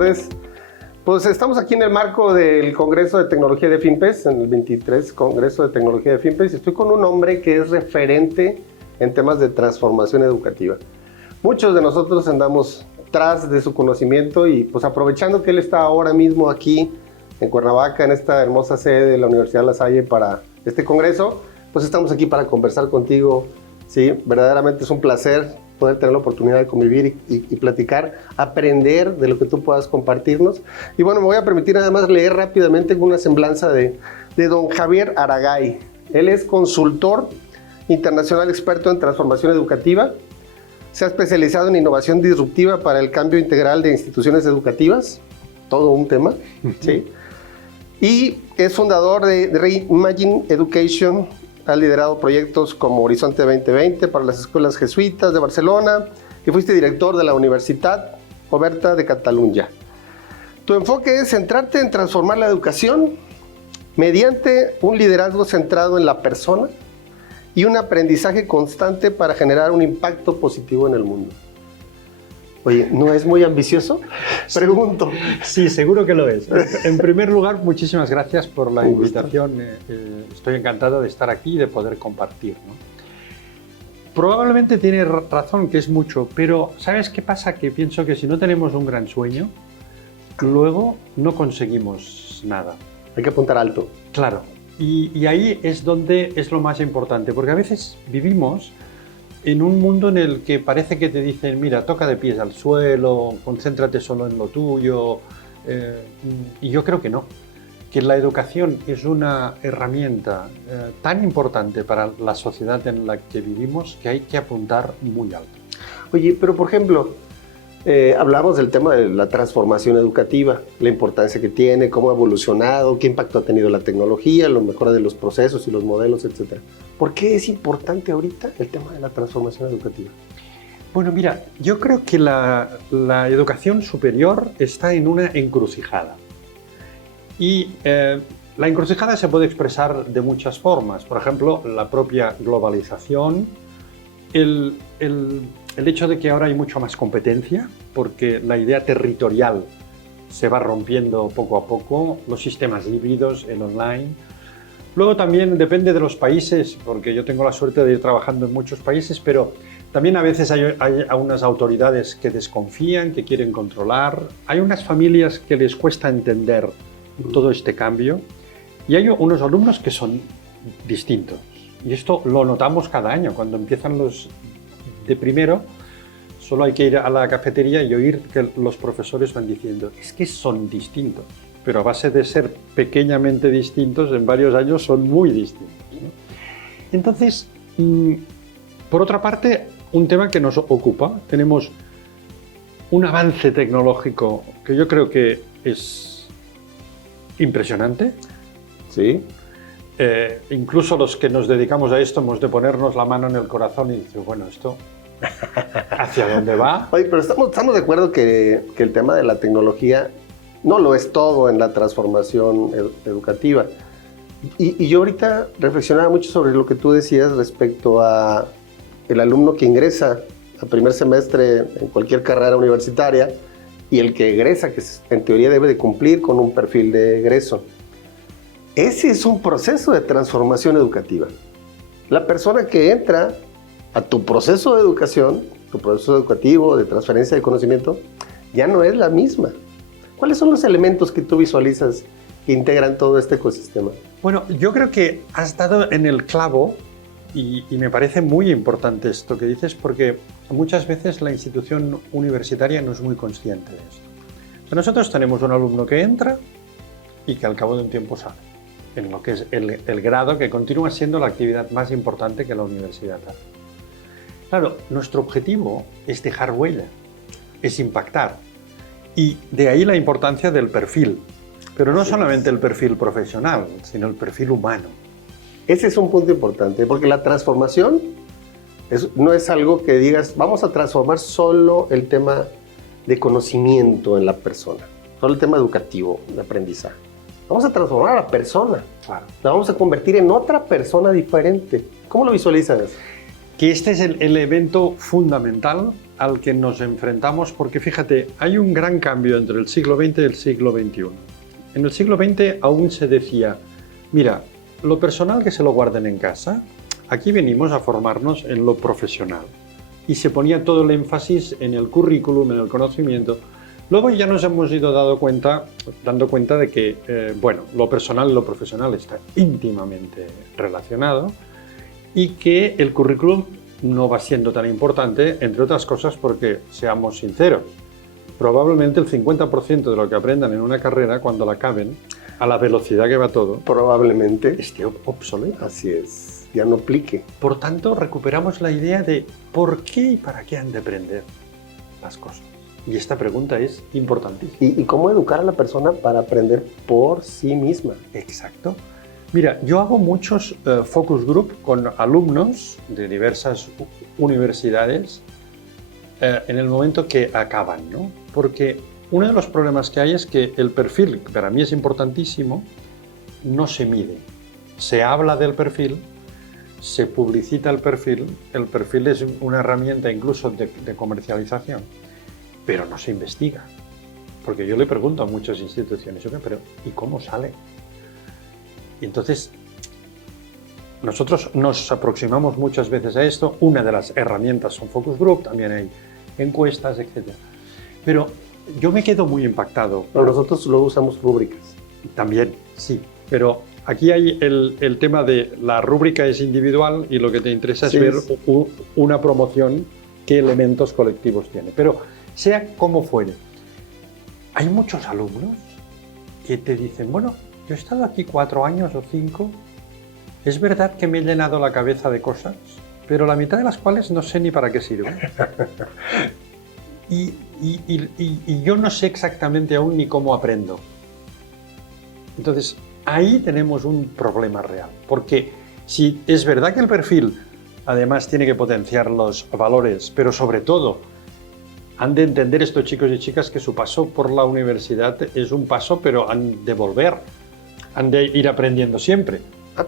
tardes. Pues estamos aquí en el marco del Congreso de Tecnología de FinPES, en el 23 Congreso de Tecnología de FinPES, y estoy con un hombre que es referente en temas de transformación educativa. Muchos de nosotros andamos tras de su conocimiento y pues aprovechando que él está ahora mismo aquí en Cuernavaca, en esta hermosa sede de la Universidad La Salle para este congreso, pues estamos aquí para conversar contigo. Sí, verdaderamente es un placer poder tener la oportunidad de convivir y platicar, aprender de lo que tú puedas compartirnos. Y bueno, me voy a permitir además leer rápidamente una semblanza de don Javier Aragay. Él es consultor internacional experto en transformación educativa. Se ha especializado en innovación disruptiva para el cambio integral de instituciones educativas. Todo un tema, ¿sí? Y es fundador de Reimagine Education. Ha liderado proyectos como Horizonte 2020 para las escuelas jesuitas de Barcelona y fuiste director de la Universitat Oberta de Cataluña. Tu enfoque es centrarte en transformar la educación mediante un liderazgo centrado en la persona y un aprendizaje constante para generar un impacto positivo en el mundo. Oye, ¿no es muy ambicioso? Pregunto. Sí, seguro que lo es. En primer lugar, muchísimas gracias por la invitación. Estoy encantado de estar aquí y de poder compartir, ¿no? Probablemente tiene razón, que es mucho, pero ¿sabes qué pasa? Que pienso que si no tenemos un gran sueño, luego no conseguimos nada. Hay que apuntar alto. Claro. Y ahí es donde es lo más importante, porque a veces vivimos en un mundo en el que parece que te dicen, mira, toca de pies al suelo, concéntrate solo en lo tuyo, y yo creo que no, que la educación es una herramienta tan importante para la sociedad en la que vivimos que hay que apuntar muy alto. Oye, pero por ejemplo, hablamos del tema de la transformación educativa, la importancia que tiene, cómo ha evolucionado, qué impacto ha tenido la tecnología, lo mejor de los procesos y los modelos, etc. ¿Por qué es importante ahorita el tema de la transformación educativa? Bueno, mira, yo creo que la educación superior está en una encrucijada. Y la encrucijada se puede expresar de muchas formas. Por ejemplo, la propia globalización, el hecho de que ahora hay mucha más competencia, porque la idea territorial se va rompiendo poco a poco, los sistemas híbridos, el online. Luego también depende de los países, porque yo tengo la suerte de ir trabajando en muchos países, pero también a veces hay unas autoridades que desconfían, que quieren controlar. Hay unas familias que les cuesta entender todo este cambio y hay unos alumnos que son distintos. Y esto lo notamos cada año, cuando empiezan los de primero, solo hay que ir a la cafetería y oír que los profesores van diciendo, es que son distintos, pero a base de ser pequeñamente distintos, en varios años son muy distintos, ¿no? Entonces, por otra parte, un tema que nos ocupa, tenemos un avance tecnológico que yo creo que es impresionante. Sí. Incluso los que nos dedicamos a esto hemos de ponernos la mano en el corazón y decir, bueno, ¿esto hacia dónde va? Oye, pero estamos de acuerdo que el tema de la tecnología no lo es todo en la transformación educativa. Y yo ahorita reflexionaba mucho sobre lo que tú decías respecto a el alumno que ingresa a primer semestre en cualquier carrera universitaria y el que egresa, que en teoría debe de cumplir con un perfil de egreso. Ese es un proceso de transformación educativa. La persona que entra a tu proceso de educación, tu proceso educativo, de transferencia de conocimiento, ya no es la misma. ¿Cuáles son los elementos que tú visualizas que integran todo este ecosistema? Bueno, yo creo que has dado en el clavo y me parece muy importante esto que dices, porque muchas veces la institución universitaria no es muy consciente de esto. Nosotros tenemos un alumno que entra y que al cabo de un tiempo sale, en lo que es el grado, que continúa siendo la actividad más importante que la universidad hace. Claro, nuestro objetivo es dejar huella, es impactar. Y de ahí la importancia del perfil. Pero no solamente el perfil profesional, sino el perfil humano. Ese es un punto importante, porque la transformación no es algo que digas, vamos a transformar solo el tema de conocimiento en la persona, solo el tema educativo, de aprendizaje. Vamos a transformar a la persona. Claro. La vamos a convertir en otra persona diferente. ¿Cómo lo visualizas? Que este es el evento fundamental al que nos enfrentamos, porque fíjate, hay un gran cambio entre el siglo XX y el siglo XXI. En el siglo XX aún se decía, mira, lo personal que se lo guarden en casa, aquí venimos a formarnos en lo profesional. Y se ponía todo el énfasis en el currículum, en el conocimiento. Luego ya nos hemos ido dando cuenta de que, bueno, lo personal y lo profesional está íntimamente relacionado y que el currículum no va siendo tan importante, entre otras cosas porque, seamos sinceros, probablemente el 50% de lo que aprendan en una carrera, cuando la acaben, a la velocidad que va todo, probablemente esté obsoleto. Así es, ya no aplique. Por tanto, recuperamos la idea de por qué y para qué han de aprender las cosas. Y esta pregunta es importantísima. ¿Y cómo educar a la persona para aprender por sí misma? Exacto. Mira, yo hago muchos focus group con alumnos de diversas universidades en el momento que acaban, ¿no? Porque uno de los problemas que hay es que el perfil, que para mí es importantísimo, no se mide. Se habla del perfil, se publicita el perfil es una herramienta incluso de comercialización, pero no se investiga. Porque yo le pregunto a muchas instituciones, pero ¿y cómo sale? Y entonces, nosotros nos aproximamos muchas veces a esto. Una de las herramientas son focus group, también hay encuestas, etc. Pero yo me quedo muy impactado. Pero nosotros luego usamos rúbricas. También, sí. Pero aquí hay el tema de la rúbrica es individual y lo que te interesa es ver una promoción, qué elementos colectivos tiene. Pero sea como fuere, hay muchos alumnos que te dicen, bueno, yo he estado aquí 4 años o 5, es verdad que me he llenado la cabeza de cosas, pero la mitad de las cuales no sé ni para qué sirven. y yo no sé exactamente aún ni cómo aprendo. Entonces, ahí tenemos un problema real, porque si es verdad que el perfil además tiene que potenciar los valores, pero sobre todo han de entender estos chicos y chicas que su paso por la universidad es un paso, pero han de volver. Han de ir aprendiendo siempre.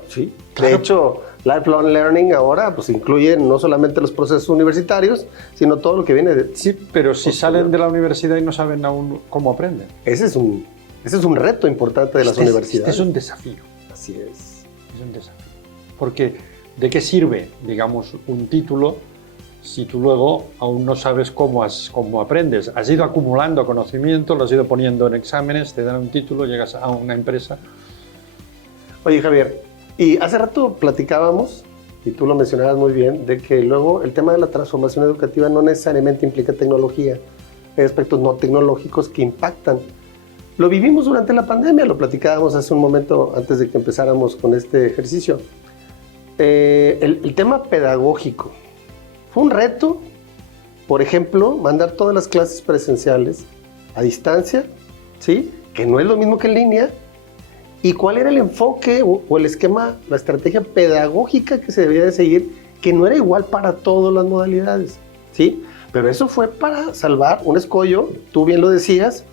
Sí. Claro. De hecho, Lifelong Learning ahora pues, incluye no solamente los procesos universitarios, sino todo lo que viene de... Sí, pero si salen de la universidad y no saben aún cómo aprenden. Ese es un reto importante de las universidades. Este es un desafío. Así es. Es un desafío. Porque ¿de qué sirve, digamos, un título si tú luego aún no sabes cómo aprendes? Has ido acumulando conocimiento, lo has ido poniendo en exámenes, te dan un título, llegas a una empresa. Oye, Javier, y hace rato platicábamos, y tú lo mencionabas muy bien, de que luego el tema de la transformación educativa no necesariamente implica tecnología. Hay aspectos no tecnológicos que impactan. Lo vivimos durante la pandemia, lo platicábamos hace un momento antes de que empezáramos con este ejercicio. El tema pedagógico. Fue un reto, por ejemplo, mandar todas las clases presenciales a distancia, ¿sí? Que no es lo mismo que en línea. ¿Y cuál era el enfoque o el esquema, la estrategia pedagógica que se debía de seguir, que no era igual para todas las modalidades, ¿sí? Pero eso fue para salvar un escollo, tú bien lo decías,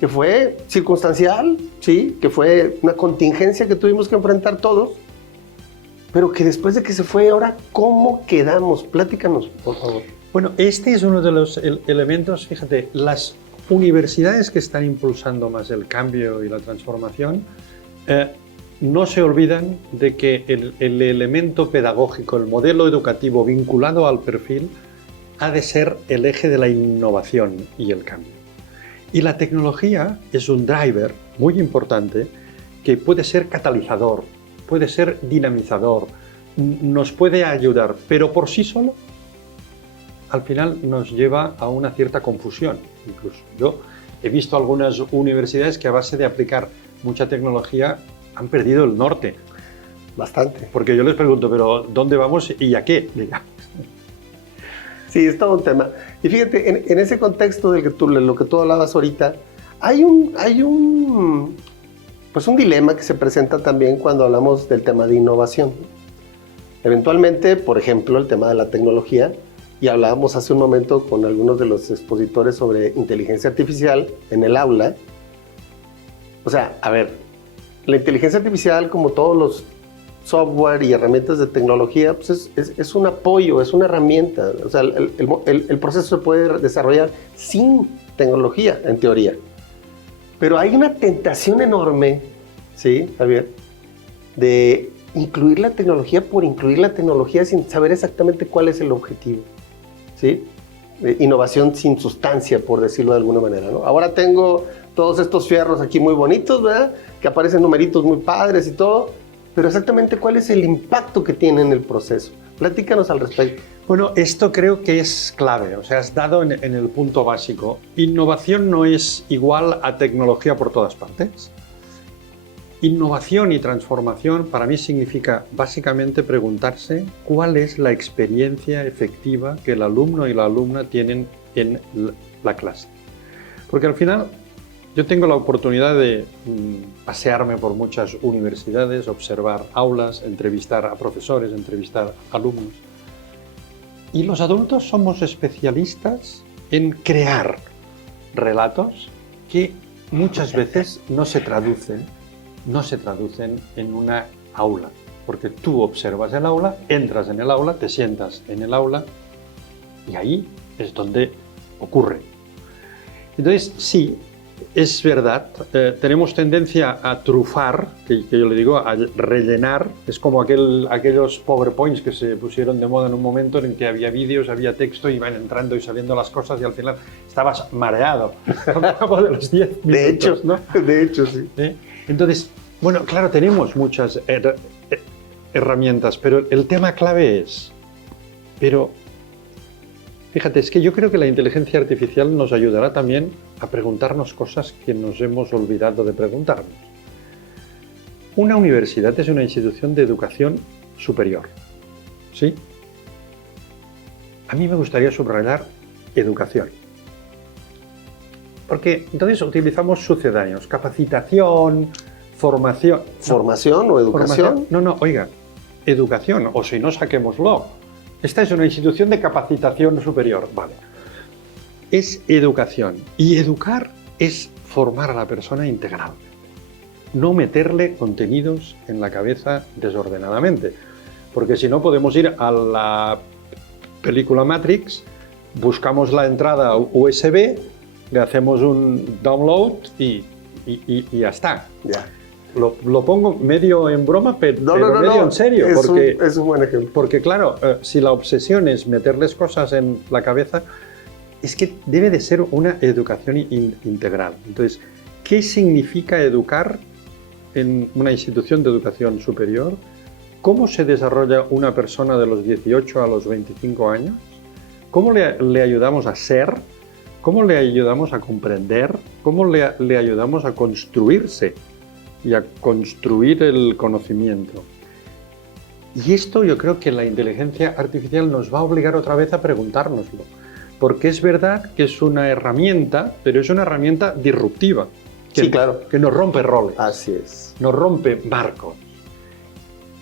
que fue circunstancial, ¿sí? Que fue una contingencia que tuvimos que enfrentar todos, pero que después de que se fue, ahora, ¿cómo quedamos? Platícanos, por favor. Bueno, este es uno de los elementos, fíjate, las universidades que están impulsando más el cambio y la transformación, no se olvidan de que el elemento pedagógico, el modelo educativo vinculado al perfil, ha de ser el eje de la innovación y el cambio. Y la tecnología es un driver muy importante que puede ser catalizador, puede ser dinamizador, nos puede ayudar, pero por sí solo, al final nos lleva a una cierta confusión. Incluso yo he visto algunas universidades que a base de aplicar mucha tecnología han perdido el norte. Bastante. Porque yo les pregunto, ¿pero dónde vamos y a qué? Sí, es todo un tema. Y fíjate, en ese contexto de lo que tú hablabas ahorita, hay un dilema que se presenta también cuando hablamos del tema de innovación. Eventualmente, por ejemplo, el tema de la tecnología, y hablábamos hace un momento con algunos de los expositores sobre inteligencia artificial en el aula. O sea, a ver, la inteligencia artificial, como todos los software y herramientas de tecnología, pues es un apoyo, es una herramienta. O sea, el proceso se puede desarrollar sin tecnología, en teoría. Pero hay una tentación enorme, ¿sí, Javier?, de incluir la tecnología por incluir la tecnología sin saber exactamente cuál es el objetivo, ¿sí? Innovación sin sustancia, por decirlo de alguna manera, ¿no? Ahora tengo todos estos fierros aquí muy bonitos, ¿verdad?, que aparecen numeritos muy padres y todo, pero exactamente cuál es el impacto que tiene en el proceso. Platícanos al respecto. Bueno, esto creo que es clave, o sea, has dado en el punto básico. Innovación no es igual a tecnología por todas partes. Innovación y transformación para mí significa básicamente preguntarse cuál es la experiencia efectiva que el alumno y la alumna tienen en la clase. Porque al final yo tengo la oportunidad de pasearme por muchas universidades, observar aulas, entrevistar a profesores, entrevistar a alumnos. Y los adultos somos especialistas en crear relatos que muchas veces no se traducen en una aula. Porque tú observas el aula, entras en el aula, te sientas en el aula y ahí es donde ocurre. Entonces, sí, es verdad, tenemos tendencia a trufar, que yo le digo, a rellenar. Es como aquellos PowerPoints que se pusieron de moda en un momento en que había vídeos, había texto, y iban entrando y saliendo las cosas y al final estabas mareado al cabo de los 10 minutos. De hecho, ¿no? De hecho, sí. Entonces, bueno, claro, tenemos muchas herramientas, pero el tema clave es, fíjate, es que yo creo que la inteligencia artificial nos ayudará también a preguntarnos cosas que nos hemos olvidado de preguntarnos. Una universidad es una institución de educación superior, ¿sí? A mí me gustaría subrayar educación. Porque entonces utilizamos sucedáneos, capacitación, formación. ¿Formación o educación? No, oiga, educación, o si no, saquémoslo. Esta es una institución de capacitación superior, vale. Es educación. Y educar es formar a la persona integralmente. No meterle contenidos en la cabeza desordenadamente. Porque si no, podemos ir a la película Matrix, buscamos la entrada USB, le hacemos un download y ya está. Ya. Lo pongo medio en broma, pero medio en serio. Es un buen ejemplo. Porque claro, si la obsesión es meterles cosas en la cabeza, es que debe de ser una educación integral. Entonces, ¿qué significa educar en una institución de educación superior? ¿Cómo se desarrolla una persona de los 18 a los 25 años? ¿Cómo le ayudamos a ser? ¿Cómo le ayudamos a comprender? ¿Cómo le ayudamos a construirse y a construir el conocimiento? Y esto yo creo que la inteligencia artificial nos va a obligar otra vez a preguntárnoslo. Porque es verdad que es una herramienta, pero es una herramienta disruptiva. Sí, claro. Que nos rompe roles. Así es. Nos rompe marcos.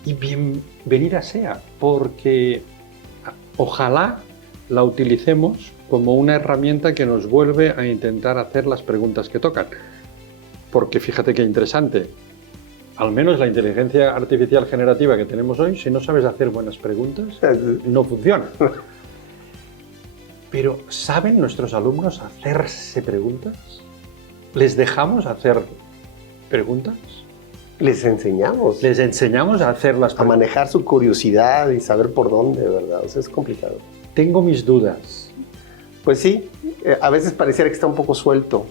Y bienvenida sea, porque ojalá la utilicemos como una herramienta que nos vuelve a intentar hacer las preguntas que tocan. Porque fíjate qué interesante, al menos la inteligencia artificial generativa que tenemos hoy, si no sabes hacer buenas preguntas, no funciona. Pero ¿saben nuestros alumnos hacerse preguntas? ¿Les dejamos hacer preguntas? Les enseñamos. Les enseñamos a hacer las preguntas. A manejar su curiosidad y saber por dónde, ¿verdad? O sea, es complicado. Tengo mis dudas. Pues sí, a veces pareciera que está un poco suelto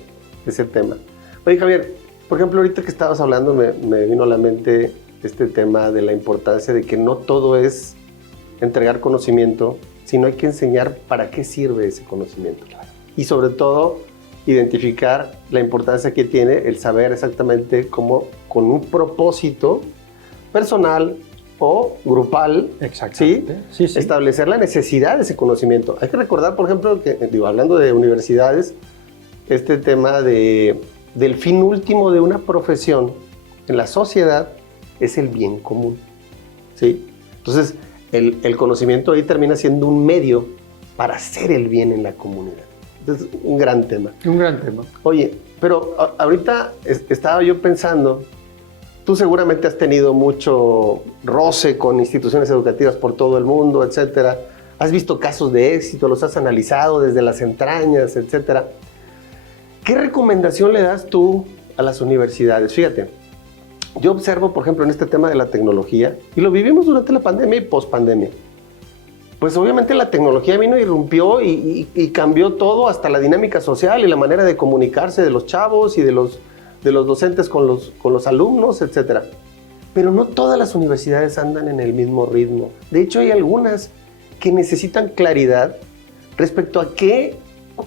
ese tema. Oye, Javier, por ejemplo, ahorita que estabas hablando me vino a la mente este tema de la importancia de que no todo es entregar conocimiento, sino hay que enseñar para qué sirve ese conocimiento. Y sobre todo, identificar la importancia que tiene el saber exactamente cómo, con un propósito personal o grupal, exactamente. ¿sí? Sí. Establecer la necesidad de ese conocimiento. Hay que recordar, por ejemplo, que hablando de universidades, este tema del fin último de una profesión en la sociedad es el bien común, ¿sí? Entonces, el conocimiento ahí termina siendo un medio para hacer el bien en la comunidad. Es un gran tema. Un gran tema. Oye, pero ahorita estaba yo pensando, tú seguramente has tenido mucho roce con instituciones educativas por todo el mundo, etcétera. Has visto casos de éxito, los has analizado desde las entrañas, etcétera. ¿Qué recomendación le das tú a las universidades? Fíjate, yo observo, por ejemplo, en este tema de la tecnología, y lo vivimos durante la pandemia y pospandemia. Pues obviamente la tecnología vino, irrumpió y cambió todo, hasta la dinámica social y la manera de comunicarse de los chavos y de los docentes con los alumnos, etcétera. Pero no todas las universidades andan en el mismo ritmo. De hecho, hay algunas que necesitan claridad respecto a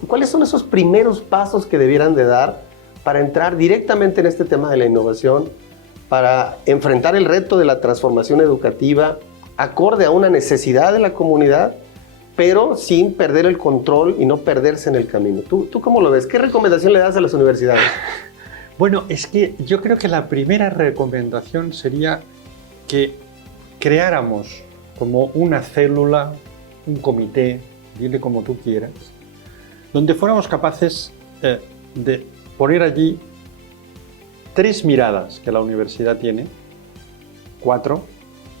cuáles son esos primeros pasos que debieran de dar para entrar directamente en este tema de la innovación, para enfrentar el reto de la transformación educativa acorde a una necesidad de la comunidad, pero sin perder el control y no perderse en el camino. ¿Tú cómo lo ves? ¿Qué recomendación le das a las universidades? Bueno, es que yo creo que la primera recomendación sería que creáramos como una célula, un comité, dile como tú quieras, donde fuéramos capaces de poner allí 3 miradas que la universidad tiene, 4,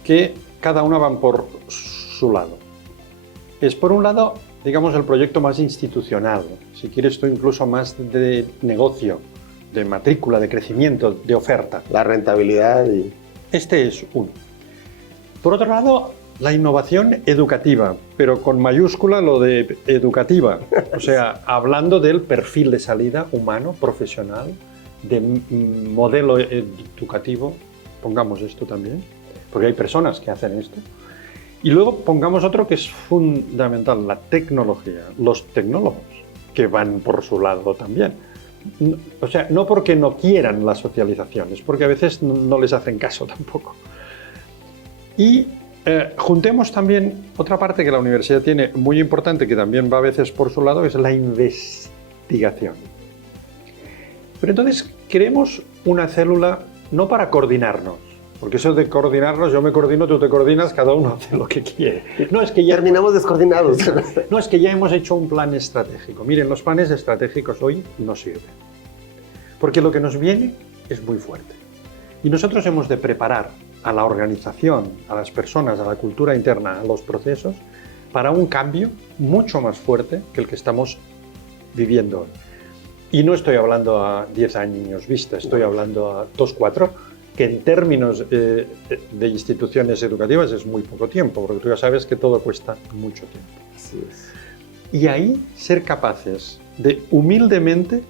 que cada una van por su lado. Es por un lado, digamos, el proyecto más institucional, si quieres tú incluso más de negocio, de matrícula, de crecimiento, de oferta. La rentabilidad y... Este es uno. Por otro lado, la innovación educativa, pero con mayúscula lo de educativa, o sea, hablando del perfil de salida humano, profesional, de modelo educativo, pongamos esto también, porque hay personas que hacen esto. Y luego pongamos otro que es fundamental, la tecnología, los tecnólogos, que van por su lado también. O sea, no porque no quieran la socialización, es porque a veces no les hacen caso tampoco. Y juntemos también otra parte que la universidad tiene muy importante, que también va a veces por su lado, es la investigación. Pero entonces creemos una célula no para coordinarnos, porque eso de coordinarnos, yo me coordino, tú te coordinas, cada uno hace lo que quiere. No, es que ya terminamos descoordinados. No, es que ya hemos hecho un plan estratégico. Miren, los planes estratégicos hoy no sirven, porque lo que nos viene es muy fuerte. Y nosotros hemos de preparar a la organización, a las personas, a la cultura interna, a los procesos, para un cambio mucho más fuerte que el que estamos viviendo hoy. Y no estoy hablando a 10 años vista, estoy hablando a 2, 4, que en términos de instituciones educativas es muy poco tiempo, porque tú ya sabes que todo cuesta mucho tiempo. Así es. Y ahí ser capaces de humildemente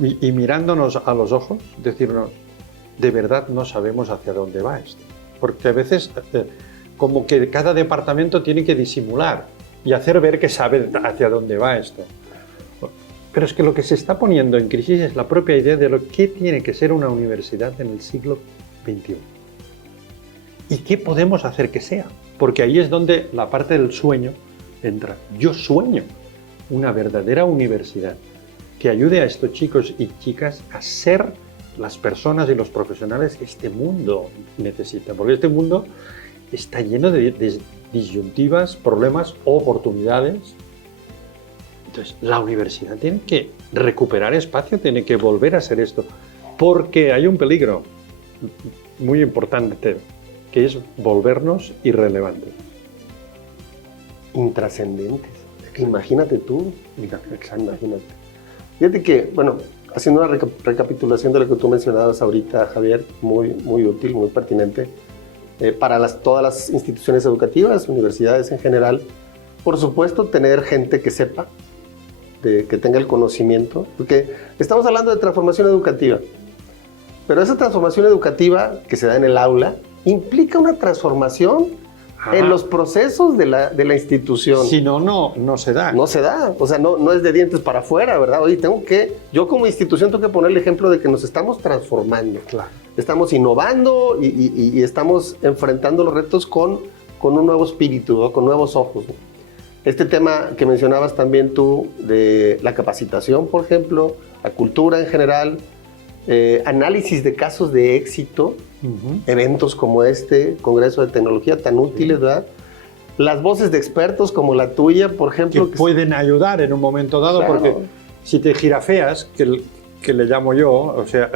y mirándonos a los ojos, decirnos, de verdad no sabemos hacia dónde va esto. Porque a veces como que cada departamento tiene que disimular y hacer ver que sabe hacia dónde va esto. Pero es que lo que se está poniendo en crisis es la propia idea de lo que tiene que ser una universidad en el siglo XXI. ¿Y qué podemos hacer que sea? Porque ahí es donde la parte del sueño entra. Yo sueño una verdadera universidad que ayude a estos chicos y chicas a ser las personas y los profesionales que este mundo necesita. Porque este mundo está lleno de disyuntivas, problemas, oportunidades. Entonces, la universidad tiene que recuperar espacio, tiene que volver a ser esto, porque hay un peligro muy importante, que es volvernos irrelevantes. Intrascendentes. Imagínate tú. Imagínate. Fíjate que, bueno, haciendo una recapitulación de lo que tú mencionabas ahorita, Javier, muy útil, muy pertinente, para todas las instituciones educativas, universidades en general, por supuesto, tener gente que sepa, que tenga el conocimiento, porque estamos hablando de transformación educativa, pero esa transformación educativa que se da en el aula implica una transformación en los procesos de la institución. Si no, no se da. No se da, o sea, no es de dientes para afuera, ¿verdad? Oye, yo como institución tengo que poner el ejemplo de que nos estamos transformando. Claro. Estamos innovando y estamos enfrentando los retos con un nuevo espíritu, ¿no? Con nuevos ojos, ¿no? Este tema que mencionabas también tú, de la capacitación, por ejemplo, la cultura en general, análisis de casos de éxito, eventos como este, Congreso de Tecnología, tan útiles, ¿verdad? Las voces de expertos como la tuya, por ejemplo. Que pueden ayudar en un momento dado, claro. Porque si te girafeas, que le llamo yo, o sea,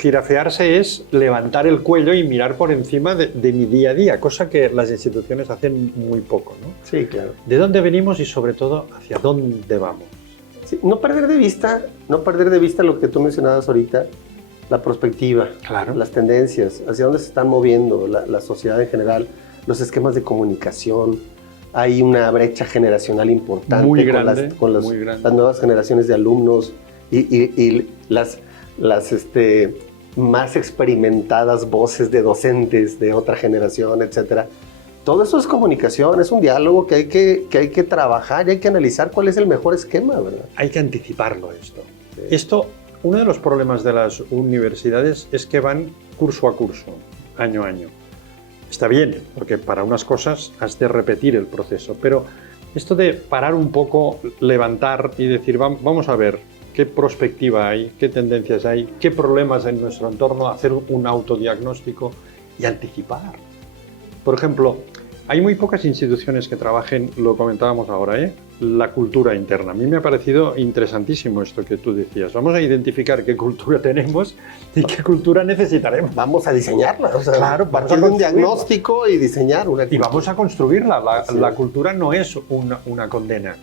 Jirafearse es levantar el cuello y mirar por encima de mi día a día, cosa que las instituciones hacen muy poco, ¿no? Sí, claro. ¿De dónde venimos y sobre todo hacia dónde vamos? Sí, no perder de vista lo que tú mencionabas ahorita, la perspectiva, Claro. las tendencias, hacia dónde se están moviendo la sociedad en general, los esquemas de comunicación. Hay una brecha generacional importante Muy grande, con muy grande. las nuevas generaciones de alumnos y las más experimentadas voces de docentes de otra generación, etcétera. Todo eso es comunicación, es un diálogo que hay que trabajar y hay que analizar cuál es el mejor esquema, ¿verdad? Hay que anticiparlo esto. Sí. Esto, uno de los problemas de las universidades es que van curso a curso, año a año. Está bien, porque para unas cosas has de repetir el proceso, pero esto de parar un poco, levantar y decir, vamos a ver qué perspectiva hay, qué tendencias hay, qué problemas en nuestro entorno, hacer un autodiagnóstico y anticipar. Por ejemplo, hay muy pocas instituciones que trabajen, lo comentábamos ahora, la cultura interna. A mí me ha parecido interesantísimo esto que tú decías. Vamos a identificar qué cultura tenemos y qué cultura necesitaremos. Vamos a diseñarla, o sea, Claro, partir de un diagnóstico y diseñar una cultura. Y vamos a construirla. Sí. La cultura no es una condena.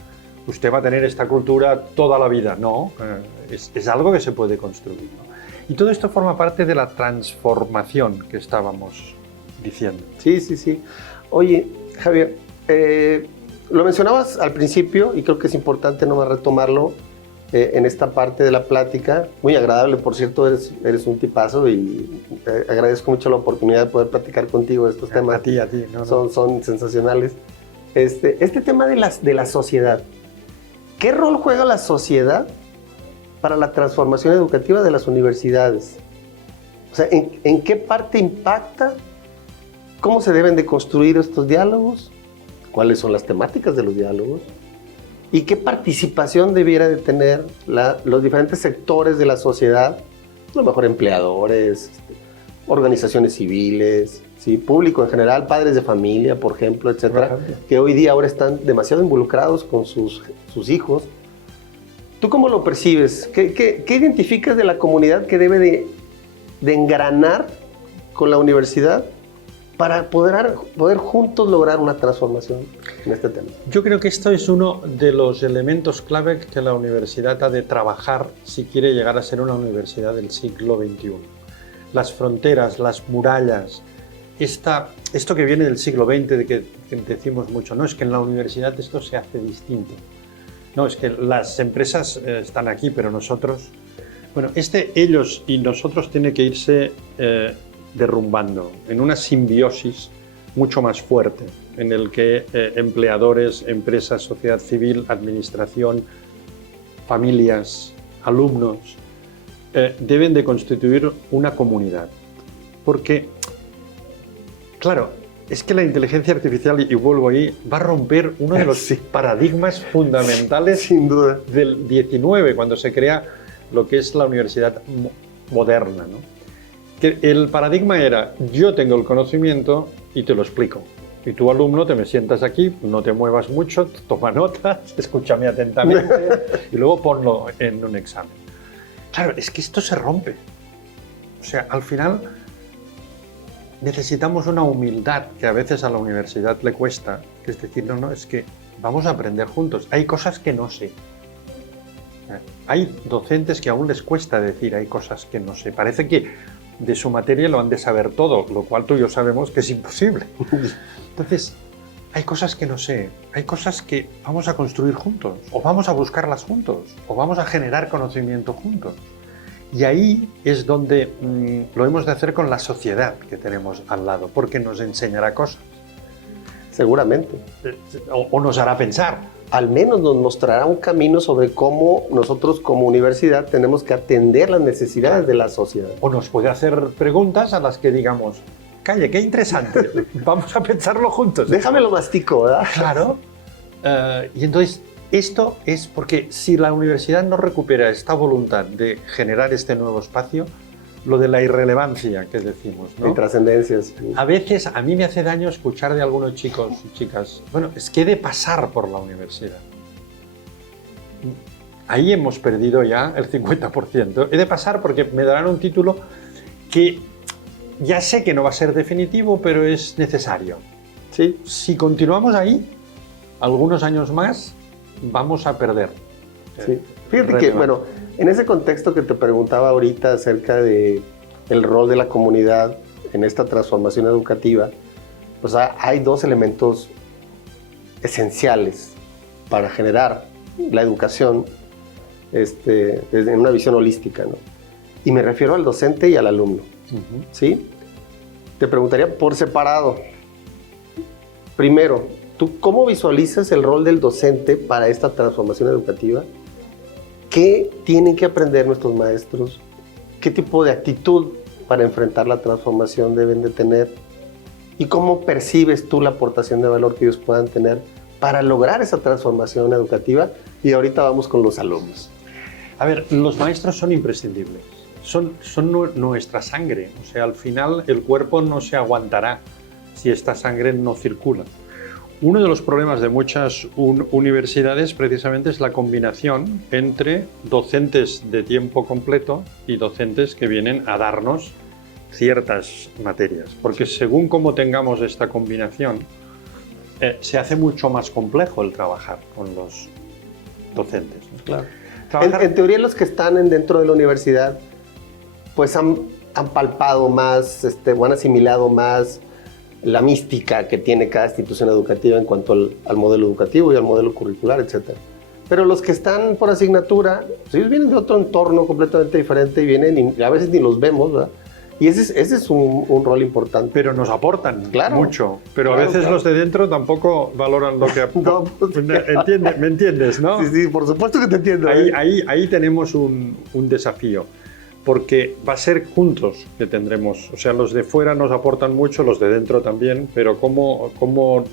Usted va a tener esta cultura toda la vida. No, es algo que se puede construir, ¿no? Y todo esto forma parte de la transformación que estábamos diciendo. Sí, sí, sí. Oye, Javier, lo mencionabas al principio y creo que es importante nomás retomarlo en esta parte de la plática. Muy agradable, por cierto, eres un tipazo y te agradezco mucho la oportunidad de poder platicar contigo de estos temas. A ti. No. Son sensacionales. Este tema de la sociedad. ¿Qué rol juega la sociedad para la transformación educativa de las universidades? O sea, ¿en qué parte impacta? ¿Cómo se deben de construir estos diálogos? ¿Cuáles son las temáticas de los diálogos? ¿Y qué participación debiera de tener los diferentes sectores de la sociedad? A lo mejor empleadores, organizaciones civiles, ¿sí? Público en general, padres de familia, por ejemplo, etcétera, que hoy día ahora están demasiado involucrados con sus hijos. ¿Tú cómo lo percibes? ¿Qué identificas de la comunidad que debe de engranar con la universidad para poder juntos lograr una transformación en este tema? Yo creo que esto es uno de los elementos clave que la universidad ha de trabajar si quiere llegar a ser una universidad del siglo XXI. Las fronteras, las murallas, esto que viene del siglo XX, de que decimos mucho, no, es que en la universidad esto se hace distinto. No, es que las empresas están aquí, pero nosotros... Bueno, ellos y nosotros tiene que irse derrumbando en una simbiosis mucho más fuerte, en el que empleadores, empresas, sociedad civil, administración, familias, alumnos, deben de constituir una comunidad. Porque, claro, es que la inteligencia artificial, y vuelvo ahí, va a romper uno de los paradigmas fundamentales Sin duda. del 19, cuando se crea lo que es la universidad moderna, ¿no? Que el paradigma era, yo tengo el conocimiento y te lo explico. Y tu alumno, te me sientas aquí, no te muevas mucho, toma notas, escúchame atentamente y luego ponlo en un examen. Claro, es que esto se rompe. O sea, al final necesitamos una humildad que a veces a la universidad le cuesta, que es decir, no, es que vamos a aprender juntos. Hay cosas que no sé. Hay docentes que aún les cuesta decir, hay cosas que no sé. Parece que de su materia lo han de saber todo, lo cual tú y yo sabemos que es imposible. Entonces, hay cosas que no sé, hay cosas que vamos a construir juntos, o vamos a buscarlas juntos, o vamos a generar conocimiento juntos. Y ahí es donde lo hemos de hacer con la sociedad que tenemos al lado, porque nos enseñará cosas. Seguramente. O nos hará pensar. Al menos nos mostrará un camino sobre cómo nosotros como universidad tenemos que atender las necesidades de la sociedad. O nos puede hacer preguntas a las que digamos, calle, qué interesante, vamos a pensarlo juntos. Déjame lo mastico, ¿verdad? Claro. Y entonces, esto es porque si la universidad no recupera esta voluntad de generar este nuevo espacio, lo de la irrelevancia que decimos, ¿no? Y trascendencias. A veces a mí me hace daño escuchar de algunos chicos y chicas, bueno, es que he de pasar por la universidad. ahí hemos perdido ya el 50%. He de pasar porque me darán un título que ya sé que no va a ser definitivo, pero es necesario. Sí. Si continuamos ahí, algunos años más, vamos a perder. Sí. Fíjate que, bueno, en ese contexto que te preguntaba ahorita acerca de el rol de la comunidad en esta transformación educativa, pues hay dos elementos esenciales para generar la educación desde una visión holística, ¿no? Y me refiero al docente y al alumno, ¿sí? Te preguntaría por separado. Primero, ¿tú cómo visualizas el rol del docente para esta transformación educativa? ¿Qué tienen que aprender nuestros maestros? ¿Qué tipo de actitud para enfrentar la transformación deben de tener? ¿Y cómo percibes tú la aportación de valor que ellos puedan tener para lograr esa transformación educativa? Y ahorita vamos con los alumnos. A ver, los maestros son imprescindibles. Son nuestra sangre. O sea, al final el cuerpo no se aguantará si esta sangre no circula. Uno de los problemas de muchas universidades precisamente es la combinación entre docentes de tiempo completo y docentes que vienen a darnos ciertas materias. Porque según cómo tengamos esta combinación, se hace mucho más complejo el trabajar con los docentes, ¿no? Claro. En teoría, los que están dentro de la universidad pues han palpado más, o han asimilado más la mística que tiene cada institución educativa en cuanto al modelo educativo y al modelo curricular, etc. Pero los que están por asignatura, pues ellos vienen de otro entorno completamente diferente y vienen y a veces ni los vemos, ¿verdad? Y ese es un rol importante. Pero nos aportan mucho. Pero claro, a veces los de dentro tampoco valoran lo que... No, pues, ¿Me entiendes, no? Sí, por supuesto que te entiendo. Ahí tenemos un desafío. Porque va a ser juntos que tendremos, o sea, los de fuera nos aportan mucho, los de dentro también, pero ¿cómo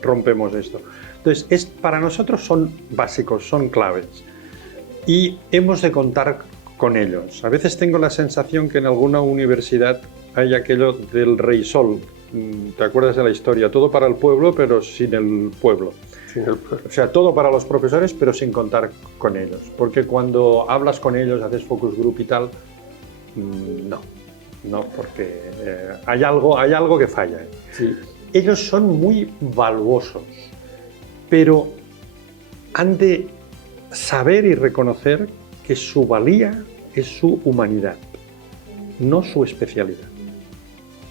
rompemos esto? Entonces, para nosotros son básicos, son claves y hemos de contar con ellos. A veces tengo la sensación que en alguna universidad hay aquello del rey sol, ¿te acuerdas de la historia? Todo para el pueblo, pero sin el pueblo. O sea, todo para los profesores, pero sin contar con ellos. Porque cuando hablas con ellos, haces focus group y tal, no, porque hay algo que falla. Sí. Ellos son muy valuosos, pero han de saber y reconocer que su valía es su humanidad, no su especialidad.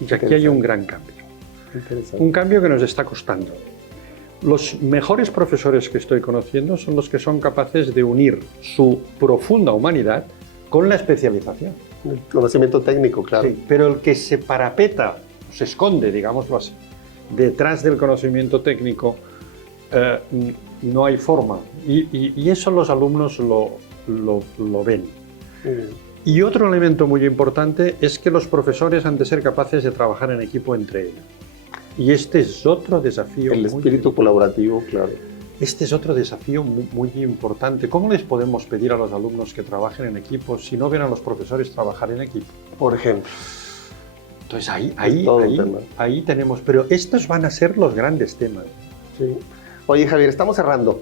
Y aquí hay un gran cambio. Un cambio que nos está costando. Los mejores profesores que estoy conociendo son los que son capaces de unir su profunda humanidad con la especialización. El conocimiento técnico, claro. Sí, pero el que se parapeta, se esconde, digámoslo así, detrás del conocimiento técnico, no hay forma. Y eso los alumnos lo ven. Y otro elemento muy importante es que los profesores han de ser capaces de trabajar en equipo entre ellos. Y este es otro desafío. El espíritu colaborativo, claro. Este es otro desafío muy importante. ¿Cómo les podemos pedir a los alumnos que trabajen en equipo si no ven a los profesores trabajar en equipo? Por ejemplo. Entonces ahí tenemos, pero estos van a ser los grandes temas. Sí. Oye, Javier, estamos cerrando.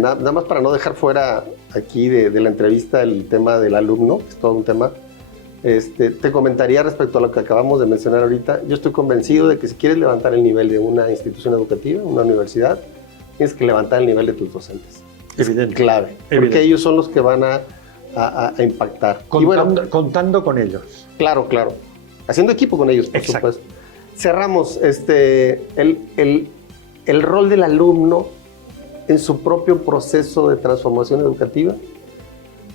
Nada más para no dejar fuera aquí de la entrevista el tema del alumno, que es todo un tema. Te comentaría respecto a lo que acabamos de mencionar ahorita. Yo estoy convencido de que si quieres levantar el nivel de una institución educativa, una universidad, tienes que levantar el nivel de tus docentes. Evidente. Es clave. Evidente. Porque ellos son los que van a impactar. Contando con ellos. Claro. Haciendo equipo con ellos, por Exacto. supuesto. Cerramos el rol del alumno en su propio proceso de transformación educativa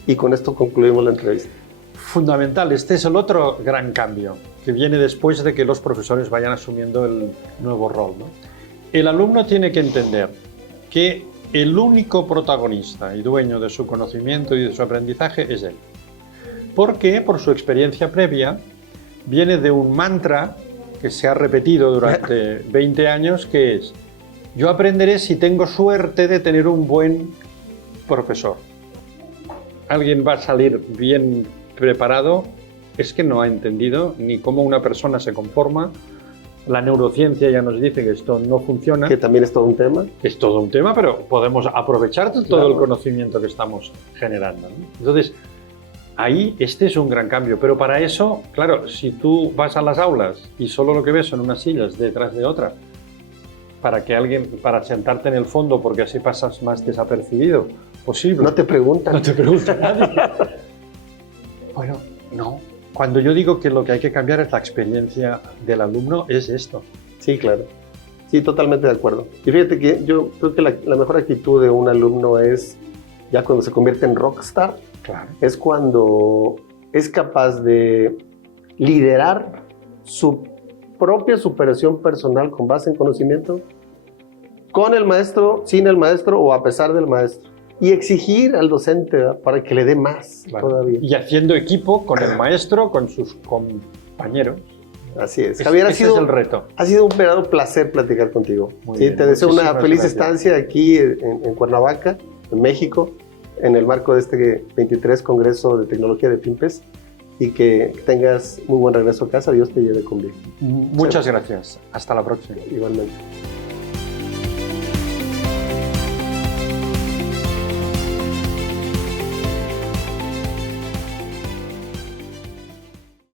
y con esto concluimos la entrevista. Fundamental, este es el otro gran cambio que viene después de que los profesores vayan asumiendo el nuevo rol, ¿no? El alumno tiene que entender que el único protagonista y dueño de su conocimiento y de su aprendizaje es él. Porque por su experiencia previa viene de un mantra que se ha repetido durante 20 años, que es: yo aprenderé si tengo suerte de tener un buen profesor. Alguien va a salir bien preparado, es que no ha entendido ni cómo una persona se conforma La neurociencia ya nos dice que esto no funciona. Que también es todo un tema. Es todo un tema, pero podemos aprovechar todo Claro. el conocimiento que estamos generando, ¿no? Entonces, ahí este es un gran cambio. Pero para eso, claro, si tú vas a las aulas y solo lo que ves son unas sillas detrás de otra, para sentarte en el fondo porque así pasas más desapercibido posible. No te preguntan. No te pregunta nadie. Bueno, no. Cuando yo digo que lo que hay que cambiar es la experiencia del alumno, es esto. Sí, claro. Sí, totalmente de acuerdo. Y fíjate que yo creo que la mejor actitud de un alumno es, ya cuando se convierte en rockstar, Claro. es cuando es capaz de liderar su propia superación personal con base en conocimiento, con el maestro, sin el maestro o a pesar del maestro. Y exigir al docente, ¿verdad?, para que le dé más todavía. Y haciendo equipo con el maestro, con sus compañeros. Así es. Javier, Ese es el reto. ha sido un verdadero placer platicar contigo. Muy Sí, bien, te deseo una muchísimas feliz gracias. estancia aquí en Cuernavaca, en México, en el marco de este 23 Congreso de Tecnología de FinPes, y que tengas muy buen regreso a casa. Dios te lleve con bien. Muchas gracias. Hasta la próxima. Igualmente.